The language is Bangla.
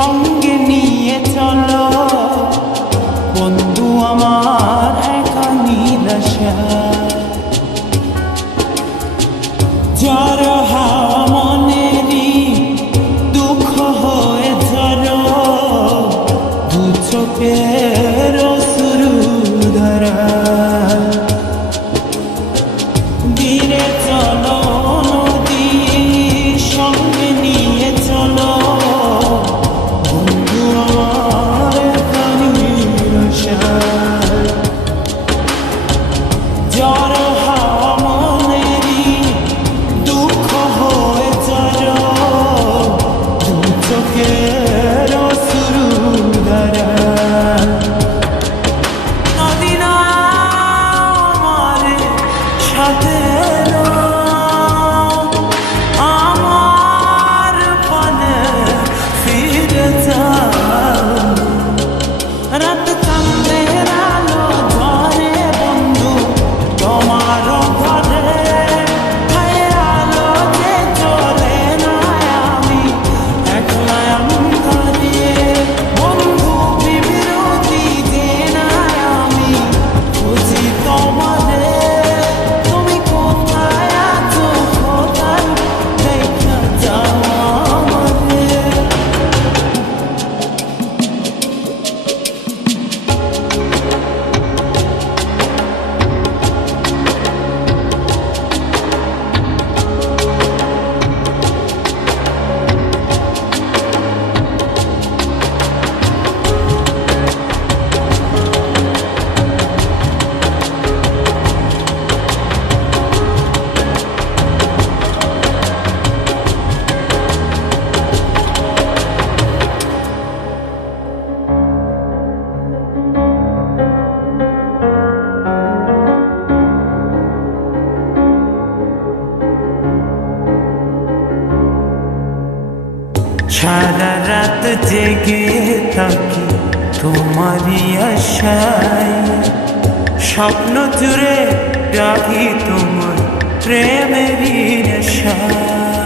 সঙ্গে নিয়ে চলো বন্ধু আমার একা নিরাশা ঝড় হাওয়া মনেরই দুঃখ হয়ে ঝড় দু চোখের অশ্রু ধারা ধীরে চলো নদী সঙ্গে নিয়ে চলো বন্ধু আমার একা নিরাশা ঝড় হাওয়া মনেরই দুঃখ হয়ে ঝড় দু চোখের অশ্রু ধারা নদী না আমার সাথে আমার পানে ফিরে যাও রাত চাঁদের আলো ধরে বন্ধু তোমার ঘরে হায় আলো যে চলে না আমি একলা অন্ধকারে বন্ধু বিরতি যে না আমি খুঁজি তোমারে তুমি কোথায় আছো কোথায় দেখা যাও আমারে সারা রাত জেগে থাকি তোমারই আশায় স্বপ্ন জুড়ে রাখি তোমার প্রেমেরই নেশায়